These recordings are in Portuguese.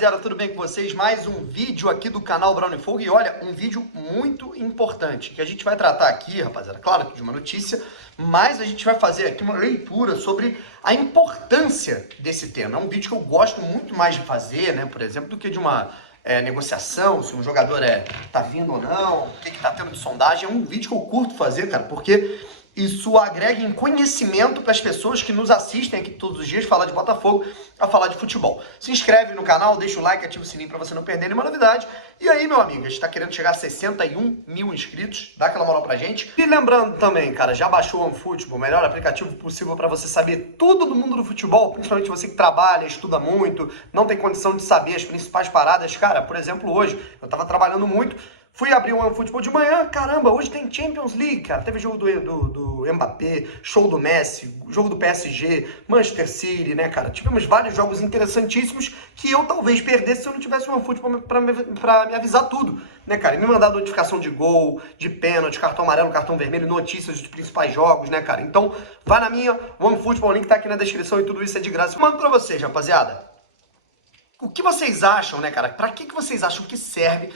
rapaziada, tudo bem com vocês? Mais um vídeo aqui do canal Brown & Fogo. E olha, um vídeo muito importante que a gente vai tratar aqui, rapaziada, claro que de uma notícia, mas a gente vai fazer aqui uma leitura sobre a importância desse tema. É um vídeo que eu gosto muito mais de fazer, né, por exemplo, do que de uma negociação, se um jogador tá vindo ou não, o que tá tendo de sondagem. É um vídeo que eu curto fazer, cara, porque isso agrega em conhecimento para as pessoas que nos assistem aqui todos os dias, falar de Botafogo, a falar de futebol. Se inscreve no canal, deixa o like, ativa o sininho para você não perder nenhuma novidade. E aí, meu amigo, a gente está querendo chegar a 61 mil inscritos, dá aquela moral pra gente. E lembrando também, cara, já baixou o OneFootball, o melhor aplicativo possível para você saber tudo do mundo do futebol, principalmente você que trabalha, estuda muito, não tem condição de saber as principais paradas. Cara, por exemplo, hoje, eu tava trabalhando muito, fui abrir o OneFootball de manhã, caramba, hoje tem Champions League, cara. Teve jogo do Mbappé, show do Messi, jogo do PSG, Manchester City, né, cara? Tivemos vários jogos interessantíssimos que eu talvez perdesse se eu não tivesse o OneFootball pra me avisar tudo, né, cara? E me mandar notificação de gol, de pênalti, cartão amarelo, cartão vermelho, notícias dos principais jogos, né, cara? Então, vai na minha, OneFootball, o link tá aqui na descrição e tudo isso é de graça. Eu mando pra vocês, rapaziada. O que vocês acham, né, cara? Pra que vocês acham que serve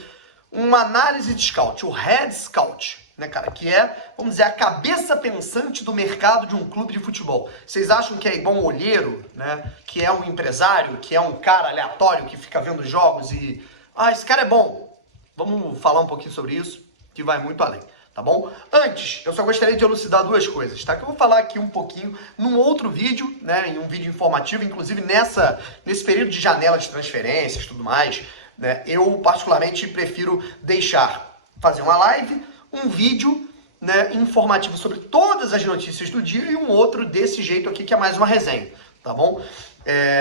uma análise de scout, o head scout, né, cara, que é, vamos dizer, a cabeça pensante do mercado de um clube de futebol? Vocês acham que é igual um olheiro, né, que é um empresário, que é um cara aleatório que fica vendo jogos e, esse cara é bom? Vamos falar um pouquinho sobre isso, que vai muito além, tá bom? Antes, eu só gostaria de elucidar duas coisas, tá? Que eu vou falar aqui um pouquinho num outro vídeo, né, em um vídeo informativo, inclusive nesse período de janela de transferências e tudo mais, né, eu particularmente prefiro fazer uma live, um vídeo, né, informativo sobre todas as notícias do dia e um outro desse jeito aqui que é mais uma resenha, tá bom?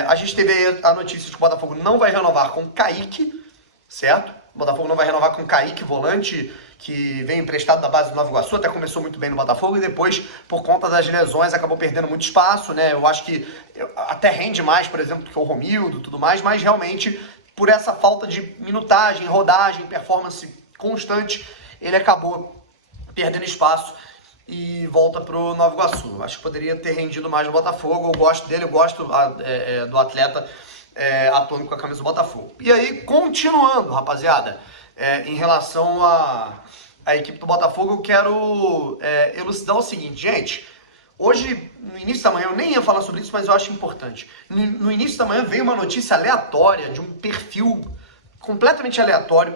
A gente teve a notícia de que o Botafogo não vai renovar com o Kaique, certo? O Botafogo não vai renovar com o Kaique, volante que veio emprestado da base do Nova Iguaçu, até começou muito bem no Botafogo e depois, por conta das lesões, acabou perdendo muito espaço, né? Eu acho que até rende mais, por exemplo, do que o Romildo e tudo mais, mas realmente, por essa falta de minutagem, rodagem, performance constante, ele acabou perdendo espaço e volta pro Nova Iguaçu. Acho que poderia ter rendido mais no Botafogo. Eu gosto dele, eu gosto do atleta atuando com a camisa do Botafogo. E aí, continuando, rapaziada, em relação à equipe do Botafogo, eu quero elucidar o seguinte, gente. Hoje, no início da manhã, eu nem ia falar sobre isso, mas eu acho importante. No início da manhã veio uma notícia aleatória de um perfil completamente aleatório,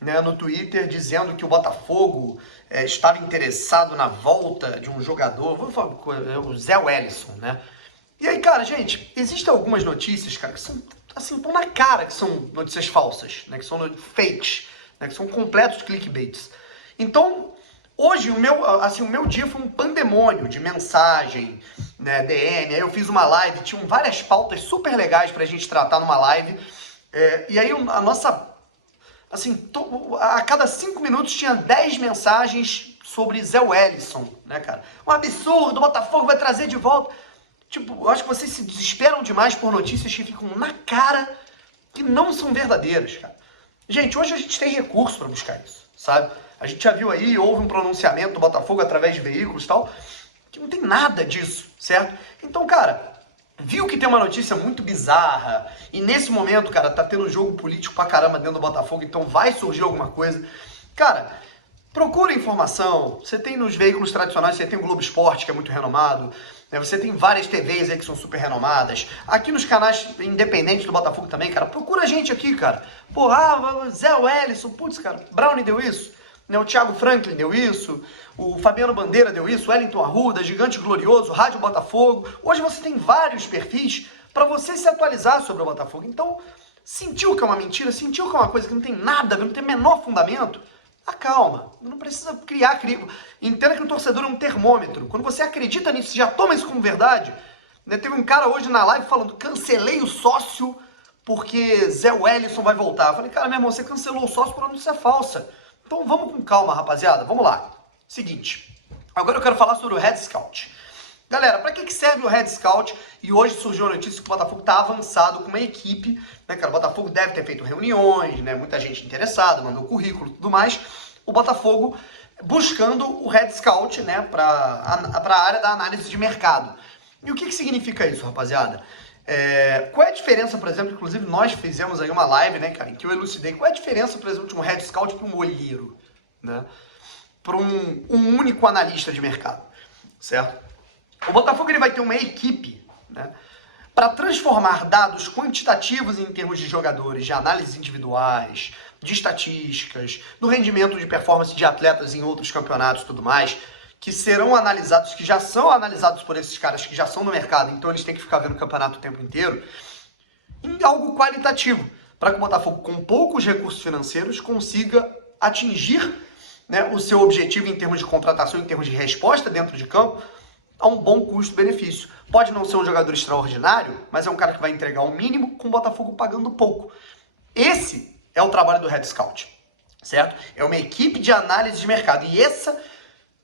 né, no Twitter, dizendo que o Botafogo estava interessado na volta de um jogador, vou falar o Zé Wellison, né? E aí, cara, gente, existem algumas notícias, cara, que são, assim, tão na cara que são notícias falsas, né, que são fakes, né, que são completos clickbaits. Então, hoje, o meu dia foi um pandemônio de mensagem, né, DM. Aí eu fiz uma live, tinham várias pautas super legais pra gente tratar numa live. E aí a nossa, assim, a cada 5 minutos tinha 10 mensagens sobre Zé Wellison, né, cara? Um absurdo, o Botafogo vai trazer de volta. Tipo, eu acho que vocês se desesperam demais por notícias que ficam na cara, que não são verdadeiras, cara. Gente, hoje a gente tem recurso pra buscar isso, sabe? A gente já viu aí, houve um pronunciamento do Botafogo através de veículos e tal, que não tem nada disso, certo? Então, cara, viu que tem uma notícia muito bizarra, e nesse momento, cara, tá tendo jogo político pra caramba dentro do Botafogo, então vai surgir alguma coisa. Cara, procura informação. Você tem nos veículos tradicionais, você tem o Globo Esporte, que é muito renomado, né? Você tem várias TVs aí que são super renomadas. Aqui nos canais independentes do Botafogo também, cara, procura a gente aqui, cara. Pô, Zé Wellison, putz, cara, Brownie deu isso. O Thiago Franklin deu isso, o Fabiano Bandeira deu isso, o Wellington Arruda, Gigante Glorioso, Rádio Botafogo. Hoje você tem vários perfis para você se atualizar sobre o Botafogo. Então, sentiu que é uma mentira, sentiu que é uma coisa que não tem nada a ver, não tem o menor fundamento? Acalma, não precisa criar. Entenda que o torcedor é um termômetro. Quando você acredita nisso, você já toma isso como verdade. Né? Teve um cara hoje na live falando, cancelei o sócio porque Zé Wellison vai voltar. Eu falei, cara, meu irmão, você cancelou o sócio por notícia falsa. Então vamos com calma, rapaziada. Vamos lá. Seguinte. Agora eu quero falar sobre o Head Scout. Galera, para que serve o Head Scout? E hoje surgiu a notícia que o Botafogo está avançado com uma equipe, né, cara? O Botafogo deve ter feito reuniões, né? Muita gente interessada, mandou currículo e tudo mais. O Botafogo buscando o Head Scout, né, para a área da análise de mercado. E o que significa isso, rapaziada? Qual é a diferença, por exemplo, inclusive nós fizemos aí uma live, né, cara, em que eu elucidei qual é a diferença, por exemplo, de um head scout para um olheiro, né, para um único analista de mercado, certo? O Botafogo ele vai ter uma equipe, né, para transformar dados quantitativos em termos de jogadores, de análises individuais, de estatísticas, do rendimento de performance de atletas em outros campeonatos e tudo mais, que serão analisados, que já são analisados por esses caras que já são no mercado, então eles têm que ficar vendo o campeonato o tempo inteiro, em algo qualitativo, para que o Botafogo, com poucos recursos financeiros, consiga atingir, né, o seu objetivo em termos de contratação, em termos de resposta dentro de campo, a um bom custo-benefício. Pode não ser um jogador extraordinário, mas é um cara que vai entregar o mínimo com o Botafogo pagando pouco. Esse é o trabalho do Head Scout, certo? É uma equipe de análise de mercado. E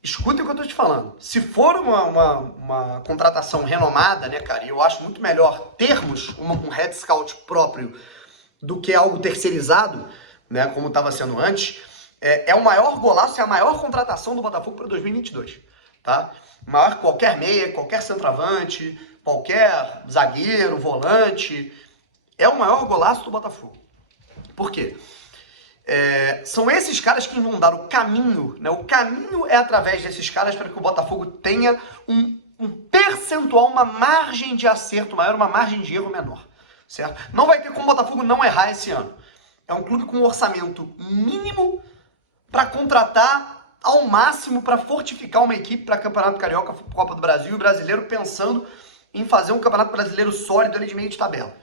escuta o que eu tô te falando. Se for uma contratação renomada, né, cara, e eu acho muito melhor termos um Head Scout próprio do que algo terceirizado, né, como estava sendo antes, é o maior golaço, é a maior contratação do Botafogo para 2022, tá? Maior que qualquer meia, qualquer centroavante, qualquer zagueiro, volante. É o maior golaço do Botafogo. Por quê? São esses caras que vão dar o caminho, né? O caminho é através desses caras para que o Botafogo tenha um percentual, uma margem de acerto maior, uma margem de erro menor, certo? Não vai ter como o Botafogo não errar esse ano. É um clube com um orçamento mínimo para contratar ao máximo, para fortificar uma equipe para Campeonato Carioca, Copa do Brasil e Brasileiro, pensando em fazer um Campeonato Brasileiro sólido ali de meio de tabela,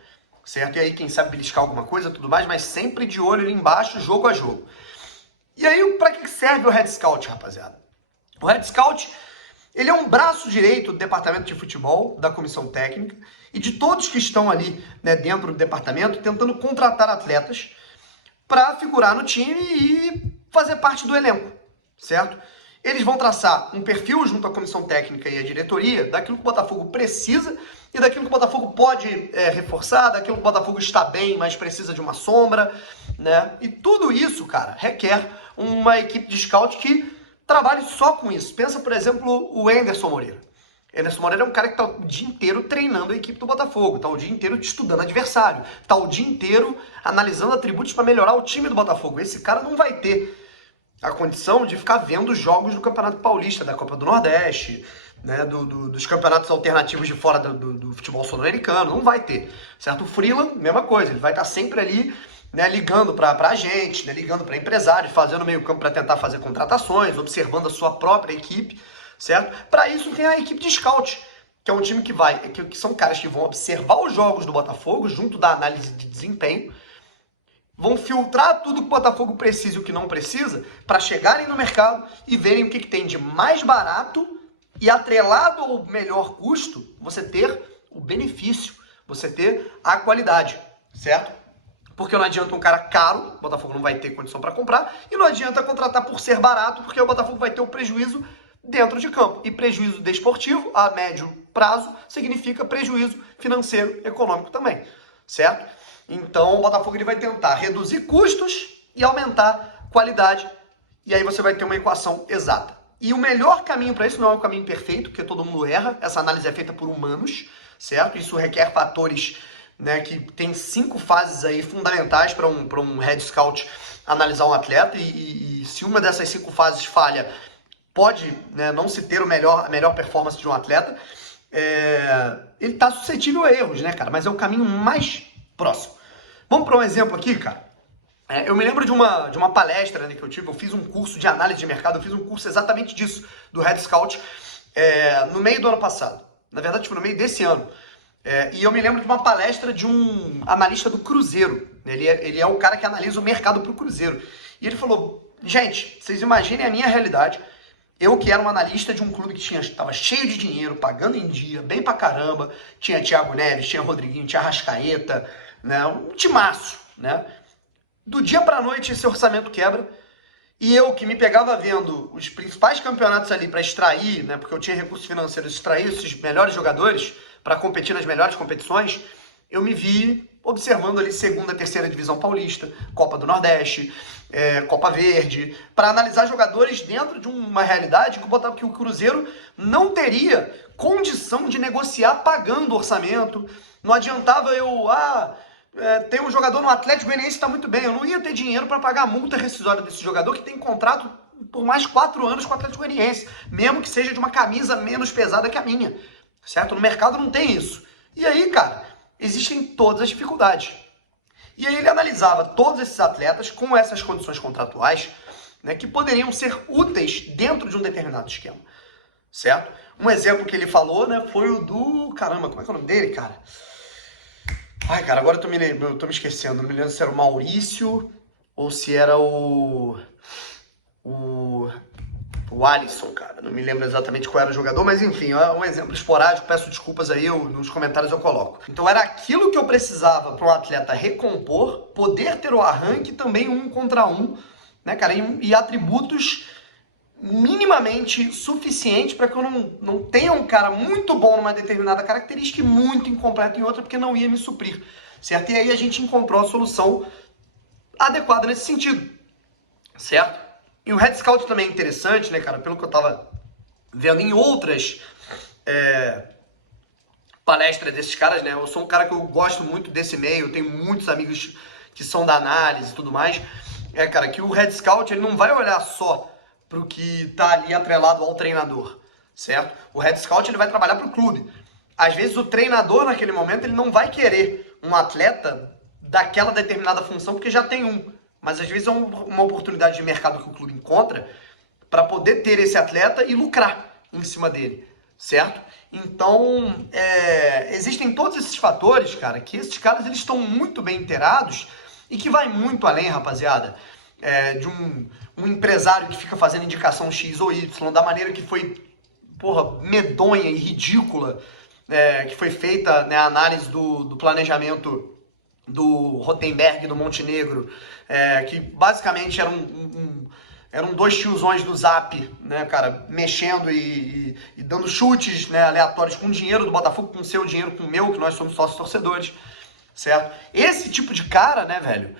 certo? E aí, quem sabe beliscar alguma coisa, tudo mais, mas sempre de olho ali embaixo, jogo a jogo. E aí, para que serve o Head Scout, rapaziada? O Head Scout, ele é um braço direito do departamento de futebol, da comissão técnica, e de todos que estão ali, né, dentro do departamento, tentando contratar atletas para figurar no time e fazer parte do elenco, certo? Eles vão traçar um perfil junto à comissão técnica e à diretoria daquilo que o Botafogo precisa e daquilo que o Botafogo pode reforçar, daquilo que o Botafogo está bem, mas precisa de uma sombra, né? E tudo isso, cara, requer uma equipe de scout que trabalhe só com isso. Pensa, por exemplo, o Anderson Moreira. Anderson Moreira é um cara que está o dia inteiro treinando a equipe do Botafogo, está o dia inteiro estudando adversário, está o dia inteiro analisando atributos para melhorar o time do Botafogo. Esse cara não vai ter a condição de ficar vendo os jogos do Campeonato Paulista, da Copa do Nordeste, né, dos campeonatos alternativos de fora do futebol sul-americano. Não vai ter, certo? O Freeland, mesma coisa, ele vai estar sempre ali, né, ligando para a gente, né, ligando para empresários, fazendo meio campo para tentar fazer contratações, observando a sua própria equipe, certo? Para isso tem a equipe de scout, que é um time que são caras que vão observar os jogos do Botafogo, junto da análise de desempenho, vão filtrar tudo que o Botafogo precisa e o que não precisa para chegarem no mercado e verem o que tem de mais barato e atrelado ao melhor custo, você ter o benefício, você ter a qualidade, certo? Porque não adianta um cara caro, o Botafogo não vai ter condição para comprar, e não adianta contratar por ser barato, porque o Botafogo vai ter o prejuízo dentro de campo. E prejuízo desportivo, a médio prazo, significa prejuízo financeiro, econômico também, certo? Então o Botafogo ele vai tentar reduzir custos e aumentar qualidade. E aí você vai ter uma equação exata. E o melhor caminho para isso não é um caminho perfeito, porque todo mundo erra. Essa análise é feita por humanos, certo? Isso requer fatores, né, que tem 5 fases aí fundamentais para um head scout analisar um atleta. E se uma dessas 5 fases falha, pode, né, não se ter a melhor performance de um atleta. Ele está suscetível a erros, né, cara? Mas é o caminho mais próximo. Vamos para um exemplo aqui, cara. Eu me lembro de uma palestra, né, que eu tive. Eu fiz um curso de análise de mercado. Eu fiz um curso exatamente disso, do Head Scout, no meio do ano passado. Na verdade, foi no meio desse ano. E eu me lembro de uma palestra de um analista do Cruzeiro. Ele é o cara que analisa o mercado para o Cruzeiro. E ele falou, gente, vocês imaginem a minha realidade. Eu que era um analista de um clube que estava cheio de dinheiro, pagando em dia, bem pra caramba. Tinha Thiago Neves, tinha Rodriguinho, tinha Arrascaeta, né? Um timaço, né? Do dia pra noite esse orçamento quebra. E eu que me pegava vendo os principais campeonatos ali para extrair, né? Porque eu tinha recursos financeiros, extrair esses melhores jogadores para competir nas melhores competições. eu me vi observando ali segunda, terceira divisão paulista, Copa do Nordeste, Copa Verde, para analisar jogadores dentro de uma realidade que o Cruzeiro não teria condição de negociar pagando orçamento. Não adiantava eu, tem um jogador no Atlético Goianiense que está muito bem, eu não ia ter dinheiro para pagar a multa rescisória desse jogador que tem contrato por mais 4 anos com o Atlético Goianiense, mesmo que seja de uma camisa menos pesada que a minha, certo? No mercado não tem isso. E aí, cara, existem todas as dificuldades. E aí ele analisava todos esses atletas com essas condições contratuais, né, que poderiam ser úteis dentro de um determinado esquema, certo? Um exemplo que ele falou, né, foi o do... Caramba, como é que é o nome dele, cara? Ai, cara, agora eu tô me esquecendo. Não me lembro se era o Maurício ou se era o Alisson, cara. Não me lembro exatamente qual era o jogador, mas enfim, é um exemplo esporádico. Peço desculpas aí, nos comentários eu coloco. Então era aquilo que eu precisava para um atleta recompor, poder ter o arranque também 1 contra 1, né, cara? E atributos minimamente suficientes para que eu não tenha um cara muito bom numa determinada característica e muito incompleto em outra, porque não ia me suprir, certo? E aí a gente encontrou a solução adequada nesse sentido, certo? E o Red Scout também é interessante, né, cara? Pelo que eu tava vendo em outras palestras desses caras, né? Eu sou um cara que eu gosto muito desse meio, eu tenho muitos amigos que são da análise e tudo mais. Cara, que o Red Scout, ele não vai olhar só pro que tá ali atrelado ao treinador, certo? O Red Scout, ele vai trabalhar pro clube. Às vezes o treinador, naquele momento, ele não vai querer um atleta daquela determinada função, porque já tem um. Mas às vezes é uma oportunidade de mercado que o clube encontra para poder ter esse atleta e lucrar em cima dele, certo? Então, existem todos esses fatores, cara, que esses caras eles estão muito bem inteirados e que vai muito além, rapaziada, de um empresário que fica fazendo indicação X ou Y, da maneira que foi, porra, medonha e ridícula, que foi feita, né, a análise do planejamento do Rotenberg, do Montenegro, que basicamente eram 2 tiozões do Zap, né, cara, mexendo e dando chutes, né, aleatórios com dinheiro do Botafogo, com seu dinheiro, com o meu, que nós somos sócios torcedores, certo? Esse tipo de cara, né, velho,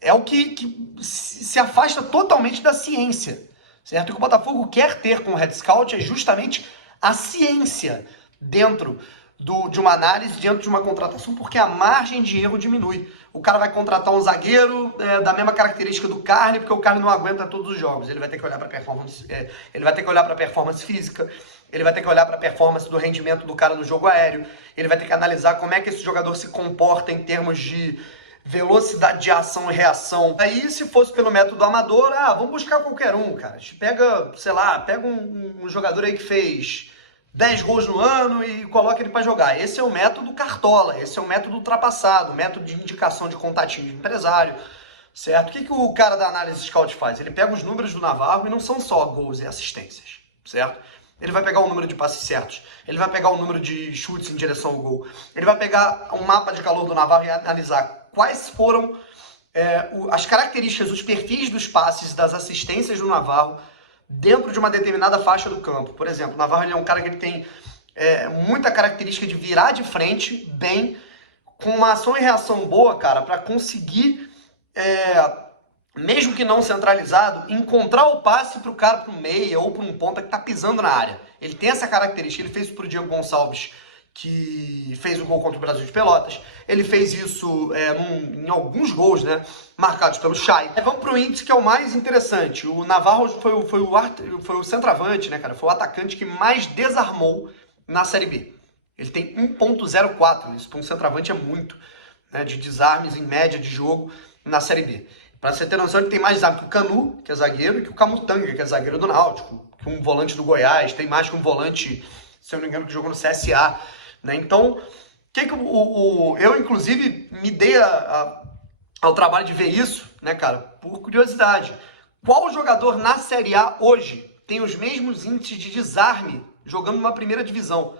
é o que se afasta totalmente da ciência, certo? E o que o Botafogo quer ter com o Red Scout é justamente a ciência dentro de uma análise, dentro de uma contratação, porque a margem de erro diminui. O cara vai contratar um zagueiro da mesma característica do Carne, porque o Carne não aguenta todos os jogos. Ele vai ter que olhar para performance, ele vai ter que olhar para performance física, ele vai ter que olhar para a performance do rendimento do cara no jogo aéreo, ele vai ter que analisar como é que esse jogador se comporta em termos de velocidade de ação e reação. Aí, se fosse pelo método amador, vamos buscar qualquer um, cara. A gente pega, sei lá, pega um jogador aí que fez 10 gols no ano e coloca ele para jogar. Esse é o método cartola, esse é o método ultrapassado, o método de indicação de contatinho de empresário, certo? O que o cara da análise scout faz? Ele pega os números do Navarro e não são só gols e assistências, certo? Ele vai pegar o número de passes certos, ele vai pegar o número de chutes em direção ao gol, ele vai pegar um mapa de calor do Navarro e analisar quais foram as características, os perfis dos passes, das assistências do Navarro dentro de uma determinada faixa do campo. Por exemplo, o Navarro ele é um cara que ele tem muita característica de virar de frente bem, com uma ação e reação boa, cara, para conseguir, mesmo que não centralizado, encontrar o passe para o cara, para o meia ou para um ponta que está pisando na área. Ele tem essa característica, ele fez isso para o Diego Gonçalves, que fez o gol contra o Brasil de Pelotas. Ele fez isso em alguns gols, né, marcados pelo Chay. Vamos para o índice que é o mais interessante. O Navarro foi o centroavante, né, cara? Foi o atacante que mais desarmou na Série B. Ele tem 1.04, isso para um centroavante é muito, né, de desarmes em média de jogo na Série B. Para você ter noção, ele tem mais desarme que o Canu, que é zagueiro, e que o Camutanga, que é zagueiro do Náutico, que um volante do Goiás, tem mais que um volante, se eu não me engano, que jogou no CSA. Né? Então, eu inclusive me dei ao trabalho de ver isso, né, cara, por curiosidade. Qual jogador na Série A hoje tem os mesmos índices de desarme jogando numa primeira divisão?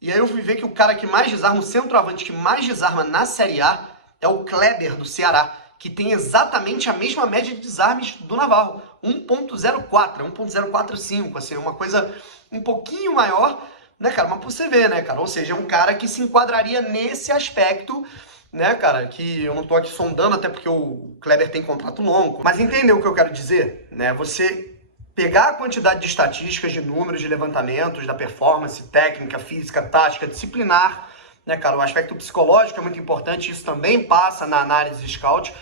E aí eu fui ver que o cara que mais desarma, o centroavante que mais desarma na Série A é o Kleber, do Ceará, que tem exatamente a mesma média de desarmes do Navarro, 1.04, 1.045, assim, uma coisa um pouquinho maior, né, cara? Mas pra você ver, né, cara? Ou seja, é um cara que se enquadraria nesse aspecto, né, cara? Que eu não tô aqui sondando, até porque o Kleber tem contrato longo. Mas entendeu o que eu quero dizer, né? Você pegar a quantidade de estatísticas, de números, de levantamentos, da performance, técnica, física, tática, disciplinar, né, cara? O aspecto psicológico é muito importante, isso também passa na análise de scout.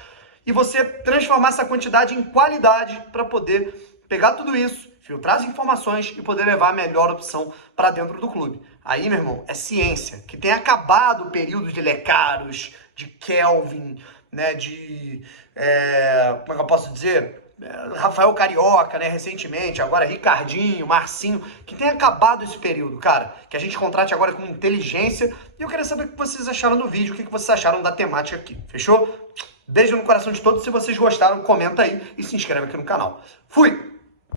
E você transformar essa quantidade em qualidade para poder pegar tudo isso, filtrar as informações e poder levar a melhor opção para dentro do clube. Aí, meu irmão, é ciência. Que tem acabado o período de Lecaros, de Kelvin, né, como é que eu posso dizer? Rafael Carioca, né, recentemente, agora Ricardinho, Marcinho, que tem acabado esse período, cara, que a gente contrate agora com inteligência. E eu queria saber o que vocês acharam do vídeo, o que vocês acharam da temática aqui, fechou? Beijo no coração de todos, se vocês gostaram, comenta aí e se inscreve aqui no canal. Fui!